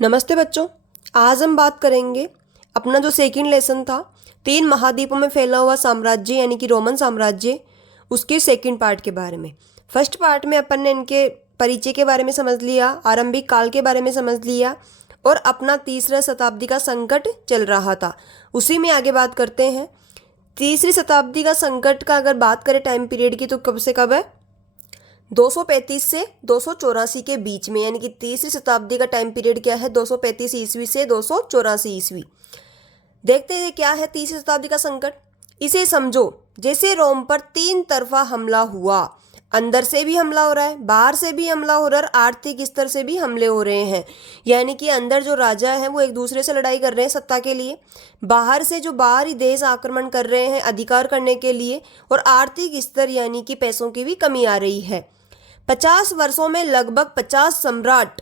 नमस्ते बच्चों। आज हम बात करेंगे अपना जो सेकंड लेसन था 3 महाद्वीपों में फैला हुआ साम्राज्य यानी कि रोमन साम्राज्य, उसके सेकंड पार्ट के बारे में। फर्स्ट पार्ट में अपन ने इनके परिचय के बारे में समझ लिया, आरंभिक काल के बारे में समझ लिया और अपना तीसरा शताब्दी का संकट चल रहा था, उसी में आगे बात करते हैं। तीसरी शताब्दी का संकट का अगर बात करें टाइम पीरियड की, तो कब से कब है? 235 से 284 के बीच में, यानी कि तीसरी शताब्दी का टाइम पीरियड क्या है? 235 ईस्वी से 284 ईस्वी। देखते हैं क्या है तीसरी शताब्दी का संकट। इसे समझो जैसे रोम पर 3 तरफा हमला हुआ, अंदर से भी हमला हो रहा है, बाहर से भी हमला हो रहा है और आर्थिक स्तर से भी हमले हो रहे हैं। यानी कि अंदर जो राजा है वो एक दूसरे से लड़ाई कर रहे हैं सत्ता के लिए, बाहर से जो बाहरी देश आक्रमण कर रहे हैं अधिकार करने के लिए, और आर्थिक स्तर यानी कि पैसों की भी कमी आ रही है। 50 वर्षों में लगभग 50 सम्राट,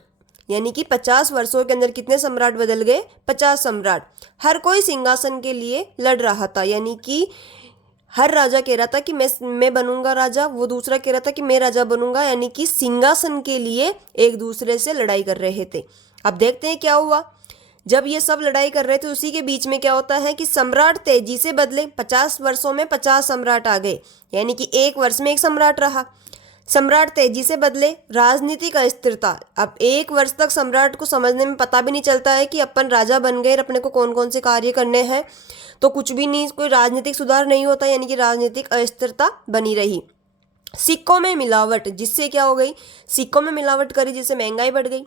यानी कि 50 वर्षों के अंदर कितने सम्राट बदल गए? 50 सम्राट। हर कोई सिंहासन के लिए लड़ रहा था, यानी कि हर राजा कह रहा था कि मैं बनूंगा राजा, वो दूसरा कह रहा था कि मैं राजा बनूंगा, यानी कि सिंहासन के लिए एक दूसरे से लड़ाई कर रहे थे। अब देखते हैं क्या हुआ। जब ये सब लड़ाई कर रहे थे उसी के बीच में क्या होता है कि सम्राट तेजी से बदले। 50 वर्षों में 50 सम्राट आ गए, यानी कि एक वर्ष में एक सम्राट रहा। सम्राट तेजी से बदले, राजनीतिक अस्थिरता। अब एक वर्ष तक सम्राट को समझने में पता भी नहीं चलता है कि अपन राजा बन गए और अपने को कौन कौन से कार्य करने हैं, तो कुछ भी नहीं, कोई राजनीतिक सुधार नहीं होता, यानी कि राजनीतिक अस्थिरता बनी रही। सिक्कों में मिलावट, जिससे क्या हो गई? सिक्कों में मिलावट करी, जिससे महंगाई बढ़ गई।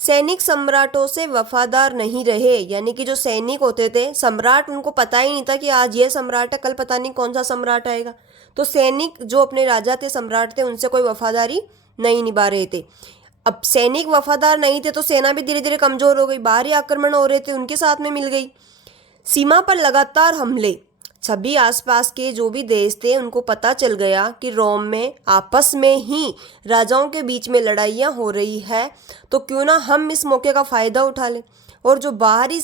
सैनिक सम्राटों से वफादार नहीं रहे, यानी कि जो सैनिक होते थे सम्राट, उनको पता ही नहीं था कि आज ये सम्राट है, कल पता नहीं कौन सा सम्राट आएगा। तो सैनिक जो अपने राजा थे, सम्राट थे, उनसे कोई वफादारी नहीं निभा रहे थे। अब सैनिक वफादार नहीं थे तो सेना भी धीरे धीरे कमजोर हो गई, बाहरी आक्रमण हो रहे थे उनके साथ में मिल गई। सीमा पर लगातार हमले, सभी आसपास के जो भी देश थे उनको पता चल गया कि रोम में आपस में ही राजाओं के बीच में लड़ाइयाँ हो रही है, तो क्यों ना हम इस मौके का फ़ायदा उठा लें। और जो बाहरी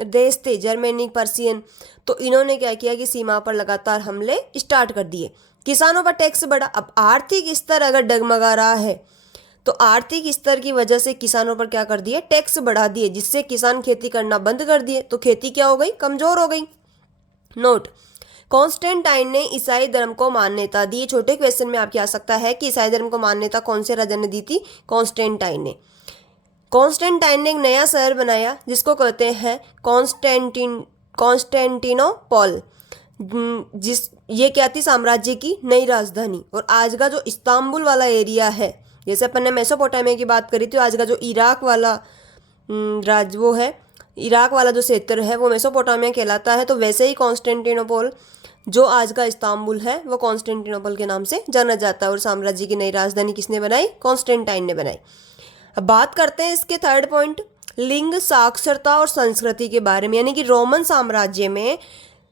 देश थे जर्मेनिक, पर्सियन, तो इन्होंने क्या किया कि सीमा पर लगातार हमले स्टार्ट कर दिए। किसानों पर टैक्स बढ़ा। अब आर्थिक स्तर अगर डगमगा रहा है तो आर्थिक स्तर की वजह से किसानों पर क्या कर दिए? टैक्स बढ़ा दिए, जिससे किसान खेती करना बंद कर दिए, तो खेती क्या हो गई? कमजोर हो गई। नोट, कॉन्स्टेंटाइन ने ईसाई धर्म को मान्यता दी। छोटे क्वेश्चन में आपके आ सकता है कि ईसाई धर्म को मान्यता कौन से राजा ने दी थी? कॉन्स्टेंटाइन ने। कॉन्स्टेंटाइन ने एक नया शहर बनाया जिसको कहते हैं कॉन्स्टेंटिनोपॉल। ये क्या थी? साम्राज्य की नई राजधानी। और आज का जो इस्तांबुल वाला एरिया है, जैसे अपन ने मेसोपोटामिया की बात करी थी, आज का जो इराक वाला वो है, इराक वाला जो क्षेत्र है वो मेसोपोटामिया कहलाता है। तो वैसे ही कॉन्स्टेंटिनोपॉल जो आज का इस्तांबुल है वो कॉन्स्टेंटिनोपल के नाम से जाना जाता है। और साम्राज्य की नई राजधानी किसने बनाई? कॉन्स्टेंटाइन ने बनाई। अब बात करते हैं इसके थर्ड पॉइंट, लिंग साक्षरता और संस्कृति के बारे में। यानी कि रोमन साम्राज्य में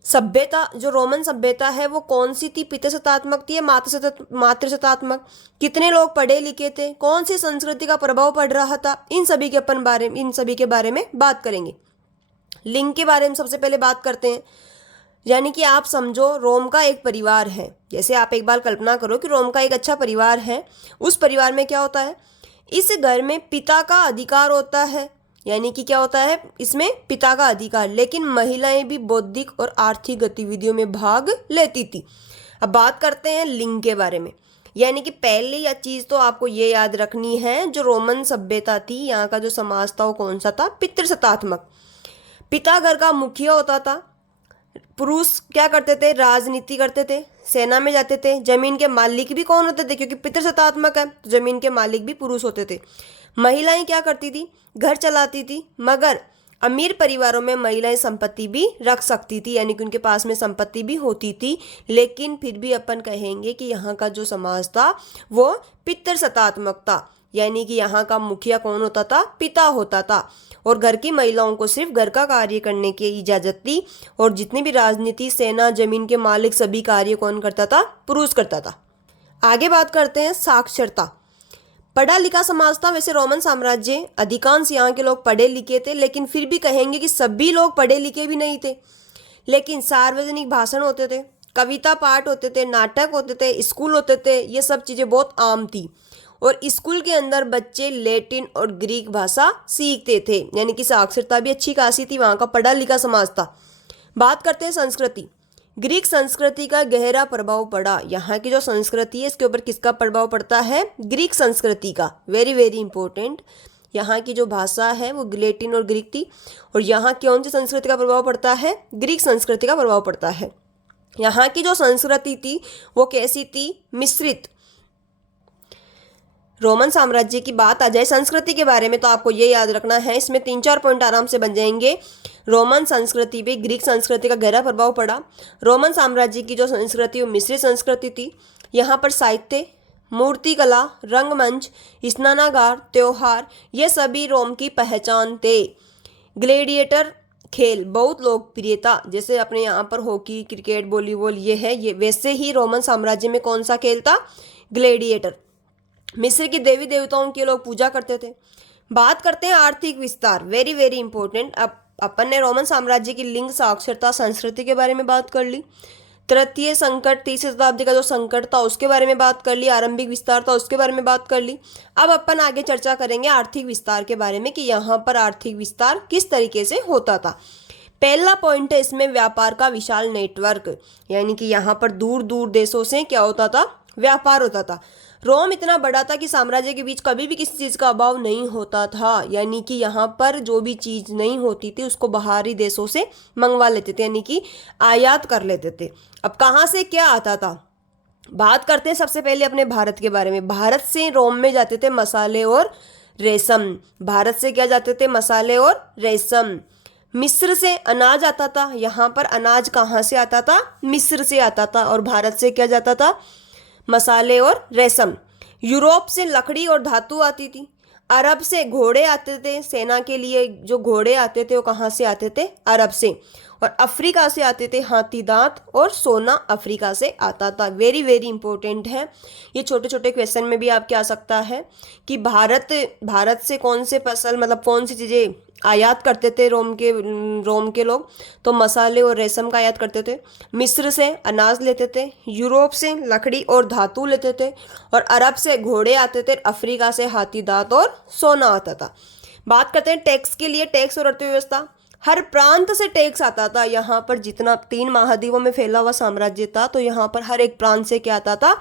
सभ्यता, जो रोमन सभ्यता है वो कौन सी थी? पितृसत्तात्मक थी या मातृसत्तात्मक? कितने लोग पढ़े लिखे थे? कौन सी संस्कृति का प्रभाव पड़ रहा था? इन सभी के बारे में बात करेंगे। लिंग के बारे में सबसे पहले बात करते हैं। यानी कि आप समझो रोम का एक परिवार है, जैसे आप एक बार कल्पना करो कि रोम का एक अच्छा परिवार है। उस परिवार में क्या होता है? इस घर में पिता का अधिकार होता है, यानी कि क्या होता है इसमें? पिता का अधिकार। लेकिन महिलाएं भी बौद्धिक और आर्थिक गतिविधियों में भाग लेती थी। अब बात करते हैं लिंग के बारे में। यानी कि पहली या चीज़ तो आपको ये याद रखनी है, जो रोमन सभ्यता थी, यहाँ का जो समाज था वो कौन सा था? पितृसत्तात्मक। पिता घर का मुखिया होता था। पुरुष क्या करते थे? राजनीति करते थे, सेना में जाते थे। जमीन के मालिक भी कौन होते थे? क्योंकि पितृसत्तात्मक है तो जमीन के मालिक भी पुरुष होते थे। महिलाएं क्या करती थी? घर चलाती थी। मगर अमीर परिवारों में महिलाएं संपत्ति भी रख सकती थी, यानी कि उनके पास में संपत्ति भी होती थी। लेकिन फिर भी अपन कहेंगे कि यहाँ का जो समाज था वो पितृसत्तात्मक था, यानी कि यहाँ का मुखिया कौन होता था? पिता होता था। और घर की महिलाओं को सिर्फ घर का कार्य करने की इजाज़त थी, और जितनी भी राजनीति, सेना, जमीन के मालिक, सभी कार्य कौन करता था? पुरुष करता था। आगे बात करते हैं साक्षरता। पढ़ा लिखा समाज था वैसे रोमन साम्राज्य, अधिकांश यहाँ के लोग पढ़े लिखे थे, लेकिन फिर भी कहेंगे कि सभी लोग पढ़े लिखे भी नहीं थे। लेकिन सार्वजनिक भाषण होते थे, कविता पाठ होते थे, नाटक होते थे, स्कूल होते थे, ये सब चीज़ें बहुत आम थी। और स्कूल के अंदर बच्चे लैटिन और ग्रीक भाषा सीखते थे, यानी कि साक्षरता भी अच्छी खासी थी, वहाँ का पढ़ा लिखा समाज था। बात करते हैं संस्कृति। ग्रीक संस्कृति का गहरा प्रभाव पड़ा। यहाँ की जो संस्कृति है इसके ऊपर किसका प्रभाव पड़ता है? ग्रीक संस्कृति का। Very very important. यहाँ की जो भाषा है वो लैटिन और ग्रीक थी, और यहाँ कौन सी संस्कृति का प्रभाव पड़ता है? ग्रीक संस्कृति का प्रभाव पड़ता है। यहाँ की जो संस्कृति थी वो कैसी थी? मिश्रित। रोमन साम्राज्य की बात आ जाए संस्कृति के बारे में तो आपको ये याद रखना है, इसमें 3-4 पॉइंट आराम से बन जाएंगे। रोमन संस्कृति पे ग्रीक संस्कृति का गहरा प्रभाव पड़ा। रोमन साम्राज्य की जो संस्कृति वो मिश्रित संस्कृति थी। यहाँ पर साहित्य, मूर्तिकला, रंगमंच, स्नानागार, त्योहार, ये सभी रोम की पहचान थे। ग्लेडिएटर खेल बहुत लोकप्रिय था, जैसे अपने यहाँ पर हॉकी, क्रिकेट, वॉलीबॉल ये है, ये वैसे ही रोमन साम्राज्य में कौन सा खेल था? ग्लेडिएटर। मिस्र की देवी देवताओं की लोग पूजा करते थे। बात करते हैं आर्थिक विस्तार। Very very important. अब अपन ने रोमन साम्राज्य की लिंग, साक्षरता, संस्कृति के बारे में बात कर ली। तृतीय संकट, तीसरी शताब्दी का जो संकट था उसके बारे में बात कर ली। आरंभिक विस्तार था उसके बारे में बात कर ली। अब अपन आगे चर्चा करेंगे आर्थिक विस्तार के बारे में कि यहाँ पर आर्थिक विस्तार किस तरीके से होता था। पहला पॉइंट है इसमें व्यापार का विशाल नेटवर्क, यानी कि यहाँ पर दूर दूर देशों से क्या होता था? व्यापार होता था। रोम इतना बड़ा था कि साम्राज्य के बीच कभी भी किसी चीज़ का अभाव नहीं होता था, यानी कि यहाँ पर जो भी चीज़ नहीं होती थी उसको बाहरी देशों से मंगवा लेते थे, यानी कि आयात कर लेते थे। अब कहाँ से क्या आता था? बात करते हैं सबसे पहले अपने भारत के बारे में। भारत से रोम में जाते थे मसाले और रेशम। भारत से क्या जाते थे? मसाले और रेशम। मिस्र से अनाज आता था। यहाँ पर अनाज कहाँ से आता था? मिस्र से आता था। और भारत से क्या जाता था? मसाले और रेशम। यूरोप से लकड़ी और धातु आती थी। अरब से घोड़े आते थे, सेना के लिए जो घोड़े आते थे वो कहाँ से आते थे? अरब से। और अफ्रीका से आते थे हाथी दांत और सोना अफ्रीका से आता था। वेरी वेरी इंपॉर्टेंट है। ये छोटे छोटे क्वेश्चन में भी आपके आ सकता है कि भारत से कौन से फसल, मतलब कौन सी चीज़ें आयात करते थे रोम के लोग? तो मसाले और रेशम का आयात करते थे। मिस्र से अनाज लेते थे। यूरोप से लकड़ी और धातु लेते थे। और अरब से घोड़े आते थे। अफ्रीका से हाथी दांत और सोना आता था। बात करते हैं टैक्स के लिए। टैक्स और अर्थव्यवस्था। हर प्रांत से टैक्स आता था। यहाँ पर जितना 3 महाद्वीपों में फैला हुआ साम्राज्य था तो यहाँ पर हर एक प्रांत से क्या आता था?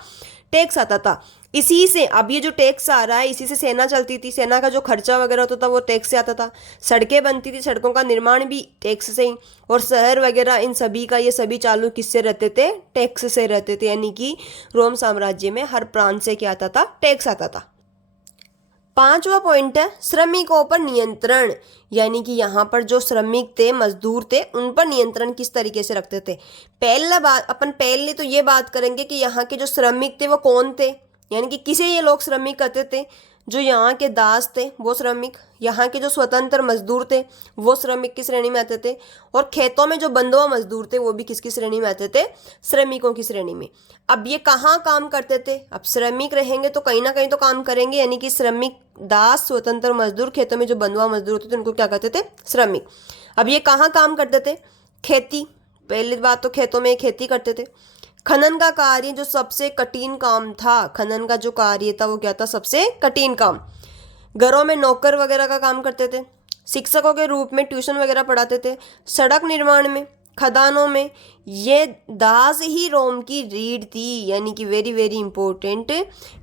टैक्स आता था। इसी से अब ये जो टैक्स आ रहा है इसी से सेना चलती थी। सेना का जो खर्चा वगैरह होता था वो टैक्स से आता था। सड़कें बनती थी, सड़कों का निर्माण भी टैक्स से ही। और शहर वगैरह इन सभी का ये सभी चालू किससे रहते थे? टैक्स से रहते थे। यानी कि रोम साम्राज्य में हर प्रांत से क्या आता था? टैक्स आता था। 5वां पॉइंट है श्रमिकों पर नियंत्रण, यानी कि यहाँ पर जो श्रमिक थे, मजदूर थे, उन पर नियंत्रण किस तरीके से रखते थे। पहले तो ये बात करेंगे कि यहाँ के जो श्रमिक थे वो कौन थे, यानी कि किसे ये लोग श्रमिक कहते थे। जो यहाँ के दास थे वो श्रमिक, यहाँ के जो स्वतंत्र मजदूर थे वो श्रमिक की श्रेणी में आते थे। और खेतों में जो बंधुआ मजदूर थे वो भी किसकी श्रेणी में आते थे? श्रमिकों की श्रेणी में। अब ये कहाँ काम करते थे? अब श्रमिक रहेंगे तो कहीं ना कहीं तो काम करेंगे, यानी कि श्रमिक, दास, स्वतंत्र मजदूर, खेतों में जो बंधुआ मजदूर होते थे उनको क्या कहते थे? श्रमिक। अब ये कहाँ काम करते थे? खेती। पहली बात तो खेतों में खेती करते थे। खनन का कार्य जो सबसे कठिन काम था, खनन का जो कार्य था वो क्या था? सबसे कठिन काम। घरों में नौकर वगैरह का काम करते थे। शिक्षकों के रूप में ट्यूशन वगैरह पढ़ाते थे। सड़क निर्माण में, खदानों में, ये दास ही रोम की रीढ़ थी, यानी कि वेरी वेरी इंपॉर्टेंट।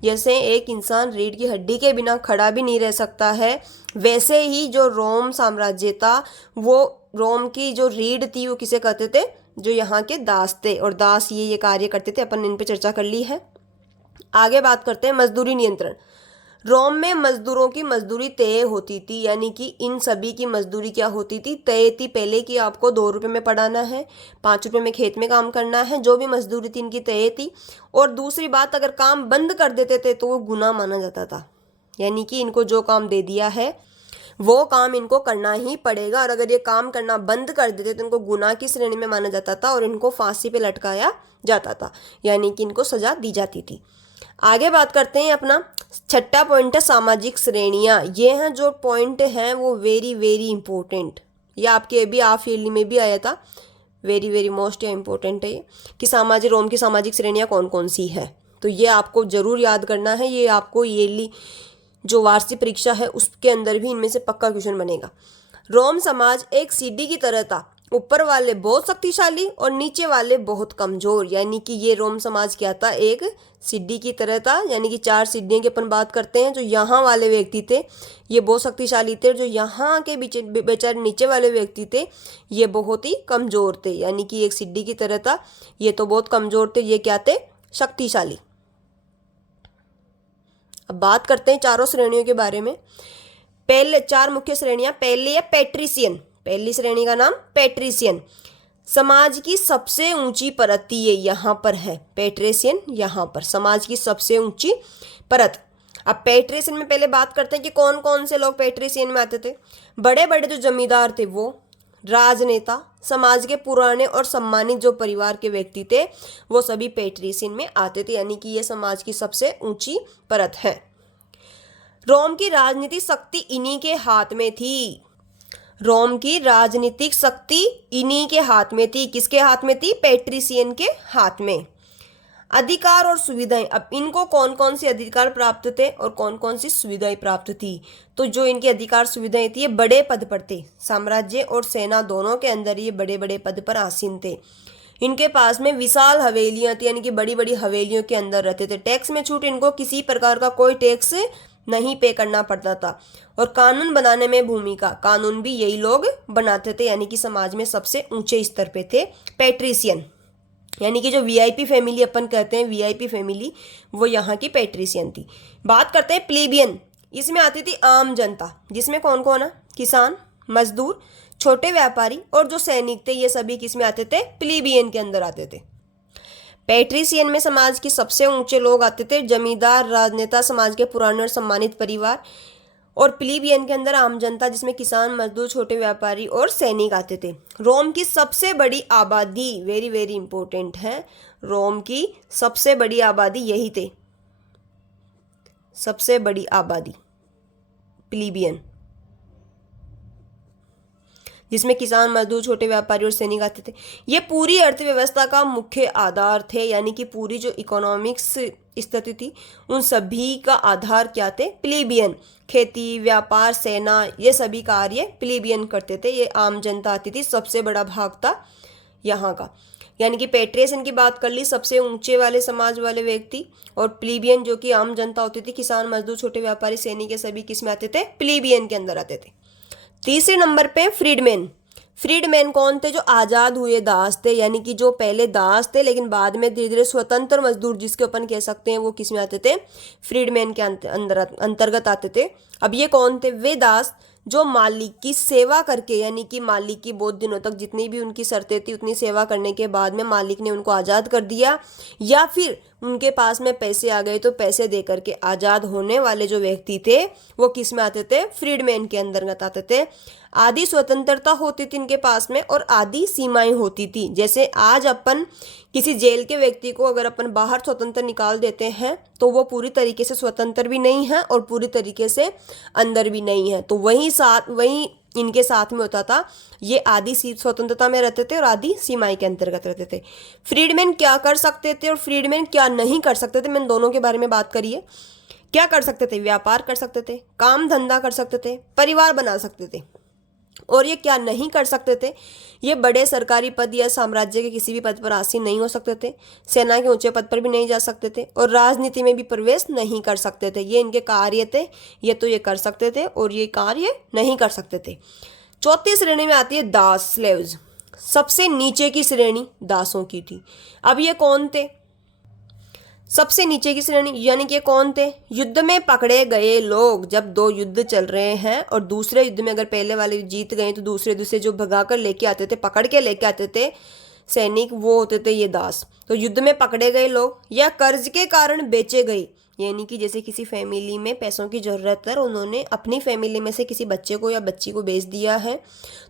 जैसे एक इंसान रीढ़ की हड्डी के बिना खड़ा भी नहीं रह सकता है, वैसे ही जो रोम साम्राज्य था वो रोम की जो रीढ़ थी वो किसे कहते थे? जो यहाँ के दास थे। और दास ये कार्य करते थे। अपन इन पे चर्चा कर ली है। आगे बात करते हैं मजदूरी नियंत्रण। रोम में मजदूरों की मजदूरी तय होती थी, यानी कि इन सभी की मजदूरी क्या होती थी? तय थी। पहले कि आपको 2 रुपये में पढ़ाना है, 5 रुपये में खेत में काम करना है, जो भी मजदूरी थी इनकी तय थी। और दूसरी बात, अगर काम बंद कर देते थे तो वो गुनाह माना जाता था, यानी कि इनको जो काम दे दिया है वो काम इनको करना ही पड़ेगा। और अगर ये काम करना बंद कर देते तो इनको गुनाह की श्रेणी में माना जाता था और इनको फांसी पे लटकाया जाता था, यानी कि इनको सजा दी जाती थी। आगे बात करते हैं अपना 6ठा पॉइंट है सामाजिक श्रेणियाँ। ये हैं जो पॉइंट हैं वो वेरी वेरी इंपॉर्टेंट। ये आपके अभी हाफ ईयरली में भी आया था। वेरी वेरी मोस्ट या इम्पोर्टेंट है ये कि रोम की सामाजिक श्रेणियाँ कौन कौन सी है। तो ये आपको ज़रूर याद करना है, ये आपको ईयरली जो वार्षिक परीक्षा है उसके अंदर भी इनमें से पक्का क्वेश्चन बनेगा। रोम समाज एक सीढ़ी की तरह था, ऊपर वाले बहुत शक्तिशाली और नीचे वाले बहुत कमजोर। यानी कि ये रोम समाज क्या था, एक सीढ़ी की तरह था, यानी कि 4 सीढ़ियों की अपन बात करते हैं। जो यहाँ वाले व्यक्ति थे ये बहुत शक्तिशाली थे, जो यहाँ के बेचारे नीचे वाले व्यक्ति थे ये बहुत ही कमजोर थे। यानी कि एक सीढ़ी की तरह था, ये तो बहुत कमजोर थे, ये क्या थे, शक्तिशाली। अब बात करते हैं चारों श्रेणियों के बारे में। पहले 4 मुख्य श्रेणियां। पहली है पैट्रिशियन, पहली श्रेणी का नाम पैट्रिशियन, समाज की सबसे ऊंची परत थी। ये यहाँ पर है पैट्रिशियन, यहाँ पर समाज की सबसे ऊंची परत। अब पैट्रिशियन में पहले बात करते हैं कि कौन कौन से लोग पैट्रिशियन में आते थे। बड़े बड़े जो जमींदार थे वो, राजनेता, समाज के पुराने और सम्मानित जो परिवार के व्यक्ति थे वो सभी पैट्रिशियन में आते थे। यानी कि ये समाज की सबसे ऊंची परत है। रोम की राजनीतिक शक्ति इन्हीं के हाथ में थी। रोम की राजनीतिक शक्ति इन्हीं के हाथ में थी। किसके हाथ में थी, पैट्रिशियन के हाथ में। अधिकार और सुविधाएं, अब इनको कौन कौन से अधिकार प्राप्त थे और कौन कौन सी सुविधाएं प्राप्त थी। तो जो इनके अधिकार सुविधाएं थी ये बड़े पद पर थे, साम्राज्य और सेना दोनों के अंदर ये बड़े बड़े पद पर आसीन थे। इनके पास में विशाल हवेलियां थी, यानी कि बड़ी बड़ी हवेलियों के अंदर रहते थे। टैक्स में छूट, इनको किसी प्रकार का कोई टैक्स नहीं पे करना पड़ता था। और कानून बनाने में भूमिका, कानून भी यही लोग बनाते थे। यानी कि समाज में सबसे ऊंचे स्तर पे थे पैट्रिशियन। यानी कि जो वीआईपी फैमिली अपन कहते हैं, वीआईपी फैमिली, वो यहाँ की पैट्रिशियन थी। बात करते हैं प्लीबियन, इसमें आती थी आम जनता, जिसमें कौन कौन है, किसान, मजदूर, छोटे व्यापारी और जो सैनिक थे, ये सभी किस में आते थे, प्लीबियन के अंदर आते थे। पैट्रिशियन में समाज के सबसे ऊंचे लोग आते थे, जमींदार, राजनेता, समाज के पुराने और सम्मानित परिवार। और प्लीबियन के अंदर आम जनता, जिसमें किसान, मजदूर, छोटे व्यापारी और सैनिक आते थे। रोम की सबसे बड़ी आबादी, वेरी वेरी इंपॉर्टेंट है, रोम की सबसे बड़ी आबादी यही थे, सबसे बड़ी आबादी प्लीबियन, जिसमें किसान, मजदूर, छोटे व्यापारी और सैनिक आते थे। ये पूरी अर्थव्यवस्था का मुख्य आधार थे। यानी कि पूरी जो इकोनॉमिक्स स्थिति थी उन सभी का आधार क्या थे, प्लीबियन। खेती, व्यापार, सेना, ये सभी कार्य प्लीबियन करते थे। ये आम जनता आती थी, सबसे बड़ा भाग था यहाँ का। यानी कि पैट्रिशियन की बात कर ली, सबसे ऊंचे वाले समाज वाले व्यक्ति, और प्लीबियन जो कि आम जनता होती थी, किसान, मजदूर, छोटे व्यापारी, सैनिक, ये सभी किस में आते थे, प्लीबियन के अंदर आते थे। तीसरे नंबर पे फ्रीडमैन। फ्रीडमैन कौन थे, जो आज़ाद हुए दास थे। यानी कि जो पहले दास थे लेकिन बाद में धीरे धीरे स्वतंत्र मजदूर जिसके अपन कह सकते हैं, वो किस में आते थे, फ्रीडमैन के अंतर्गत आते थे। अब ये कौन थे, वे दास जो मालिक की सेवा करके, यानी कि मालिक की बहुत दिनों तक जितनी भी उनकी शर्तें थी उतनी सेवा करने के बाद में मालिक ने उनको आज़ाद कर दिया, या फिर उनके पास में पैसे आ गए तो पैसे दे करके आज़ाद होने वाले जो व्यक्ति थे वो किस में आते थे, फ्रीडमैन के अंतर्गत आते थे। आधी स्वतंत्रता होती थी इनके पास में और आधी सीमाएं होती थी। जैसे आज अपन किसी जेल के व्यक्ति को अगर अपन बाहर स्वतंत्र निकाल देते हैं तो वो पूरी तरीके से स्वतंत्र भी नहीं है और पूरी तरीके से अंदर भी नहीं है, तो वही इनके साथ में होता था। ये आधी स्वतंत्रता में रहते थे और आधी सीमाएं के अंतर्गत रहते थे। फ्रीडमैन क्या कर सकते थे और फ्रीडमैन क्या नहीं कर सकते थे, मैंने दोनों के बारे में बात करी है। क्या कर सकते थे, व्यापार कर सकते थे, काम धंधा कर सकते थे, परिवार बना सकते थे। और ये क्या नहीं कर सकते थे, ये बड़े सरकारी पद या साम्राज्य के किसी भी पद पर आसीन नहीं हो सकते थे, सेना के ऊंचे पद पर भी नहीं जा सकते थे और राजनीति में भी प्रवेश नहीं कर सकते थे। ये इनके कार्य थे, ये तो ये कर सकते थे और ये कार्य नहीं कर सकते थे। चौथी श्रेणी में आती है दास, स्लेव्स। सबसे नीचे की श्रेणी दासों की थी। अब ये कौन थे, सबसे नीचे की श्रेणी, यानी कि कौन थे, युद्ध में पकड़े गए लोग। जब 2 युद्ध चल रहे हैं और दूसरे युद्ध में अगर पहले वाले जीत गए तो दूसरे जो भगा कर लेके आते थे, पकड़ के लेके आते थे सैनिक, वो होते थे ये दास। तो युद्ध में पकड़े गए लोग या कर्ज के कारण बेचे गए, यानी कि जैसे किसी फैमिली में पैसों की ज़रूरत है, उन्होंने अपनी फैमिली में से किसी बच्चे को या बच्ची को बेच दिया है,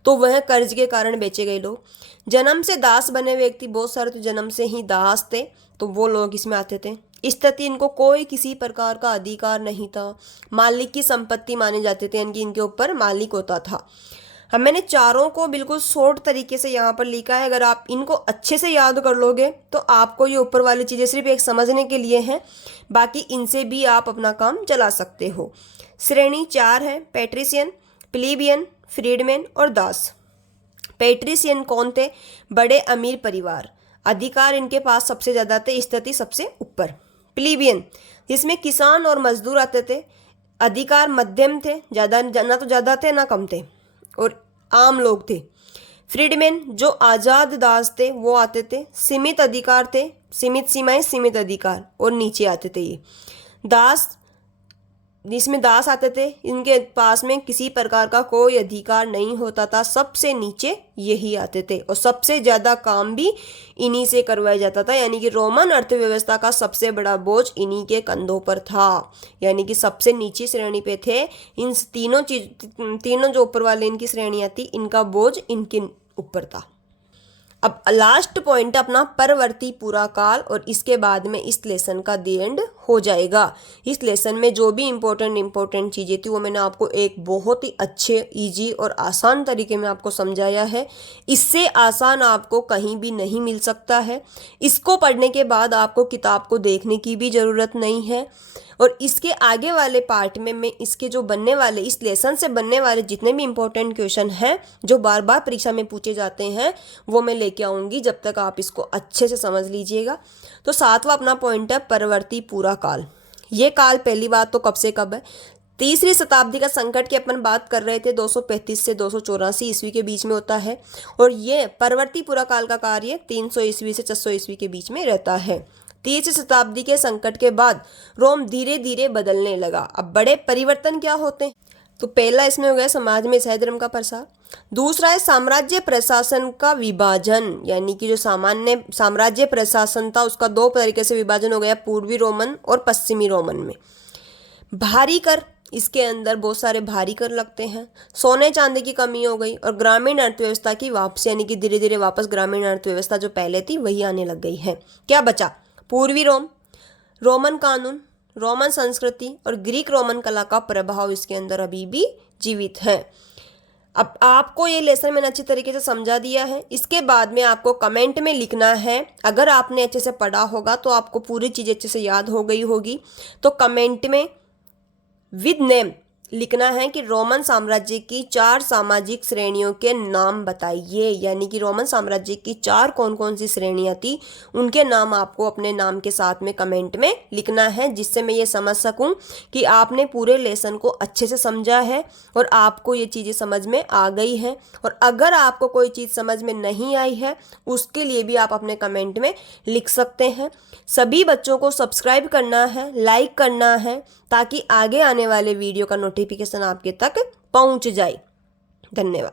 तो वह कर्ज के कारण बेचे गए लोग। जन्म से दास बने व्यक्ति, बहुत सारे तो जन्म से ही दास थे, तो वो लोग इसमें आते थे। स्थिति, इनको कोई किसी प्रकार का अधिकार नहीं था, मालिक की संपत्ति माने जाते थे, यानी कि इनके ऊपर मालिक होता था। मैंने चारों को बिल्कुल शॉर्ट तरीके से यहाँ पर लिखा है। अगर आप इनको अच्छे से याद कर लोगे तो आपको ये ऊपर वाली चीज़ें सिर्फ एक समझने के लिए हैं, बाकी इनसे भी आप अपना काम चला सकते हो। श्रेणी 4 है, पैट्रिशियन, प्लीबियन, फ्रीडमैन और दास। पैट्रिशियन कौन थे? बड़े अमीर परिवार, अधिकार इनके पास सबसे ज़्यादा थे, स्थिति सबसे ऊपर। प्लीबियन जिसमें किसान और मजदूर आते थे, अधिकार मध्यम थे, ज़्यादा ना तो ज़्यादा थे ना कम थे, और आम लोग थे। फ्रीडमैन जो आज़ाद दास थे वो आते थे, सीमित अधिकार थे, सीमित सीमाएं, सीमित अधिकार, और नीचे आते थे ये। दास जिसमें दास आते थे, इनके पास में किसी प्रकार का कोई अधिकार नहीं होता था, सबसे नीचे यही आते थे, और सबसे ज़्यादा काम भी इन्हीं से करवाया जाता था। यानी कि रोमन अर्थव्यवस्था का सबसे बड़ा बोझ इन्हीं के कंधों पर था, यानी कि सबसे नीची श्रेणी पे थे। इन तीनों जो ऊपर वाले इनकी श्रेणियाँ थी, इनका बोझ इनके ऊपर था। अब लास्ट पॉइंट अपना परवर्ती पूरा काल, और इसके बाद में इस लेसन का दी एंड हो जाएगा। इस लेसन में जो भी इम्पोर्टेंट चीज़ें थी वो मैंने आपको एक बहुत ही अच्छे, इजी और आसान तरीके में आपको समझाया है। इससे आसान आपको कहीं भी नहीं मिल सकता है। इसको पढ़ने के बाद आपको किताब को देखने की भी ज़रूरत नहीं है, और इसके आगे वाले पार्ट में मैं इसके जो बनने वाले, इस लेसन से बनने वाले जितने भी इम्पोर्टेंट क्वेश्चन हैं जो बार बार परीक्षा में पूछे जाते हैं, वो मैं लेके आऊँगी। जब तक आप इसको अच्छे से समझ लीजिएगा। तो 7वां अपना पॉइंट है परवर्ती पूरा काल। ये काल पहली बात तो कब से कब है? 3री शताब्दी का संकट की अपन बात कर रहे थे, 235 से 284 ईस्वी के बीच में होता है, और ये परवर्ती पूरा काल का कार्य 300 ईस्वी से 600 ईस्वी के बीच में रहता है। 3री शताब्दी के संकट के बाद रोम धीरे धीरे बदलने लगा। अब बड़े परिवर्तन क्या होते हैं? तो पहला इसमें हो गया समाज में ईसाई धर्म का प्रसार। दूसरा है साम्राज्य प्रशासन का विभाजन, यानी कि जो सामान्य साम्राज्य प्रशासन था उसका 2 तरीके से विभाजन हो गया, पूर्वी रोमन और पश्चिमी रोमन में। भारी कर, इसके अंदर बहुत सारे भारी कर लगते हैं। सोने चांदी की कमी हो गई, और ग्रामीण अर्थव्यवस्था की वापसी, यानी कि धीरे धीरे वापस ग्रामीण अर्थव्यवस्था जो पहले थी वही आने लग गई है। क्या बचा? पूर्वी रोम, रोमन कानून, रोमन संस्कृति और ग्रीक रोमन कला का प्रभाव इसके अंदर अभी भी जीवित है। अब आपको ये लेसन मैंने अच्छी तरीके से समझा दिया है। इसके बाद में आपको कमेंट में लिखना है, अगर आपने अच्छे से पढ़ा होगा तो आपको पूरी चीज़ अच्छे से याद हो गई होगी, तो कमेंट में विद नेम लिखना है कि रोमन साम्राज्य की 4 सामाजिक श्रेणियों के नाम बताइए। यानी कि रोमन साम्राज्य की 4 कौन कौन सी श्रेणियां थी, उनके नाम आपको अपने नाम के साथ में कमेंट में लिखना है, जिससे मैं ये समझ सकूं कि आपने पूरे लेसन को अच्छे से समझा है और आपको ये चीज़ें समझ में आ गई हैं। और अगर आपको कोई चीज़ समझ में नहीं आई है, उसके लिए भी आप अपने कमेंट में लिख सकते हैं। सभी बच्चों को सब्सक्राइब करना है, लाइक करना है, ताकि आगे आने वाले वीडियो का नोटिफिकेशन आपके तक पहुंच जाए। धन्यवाद।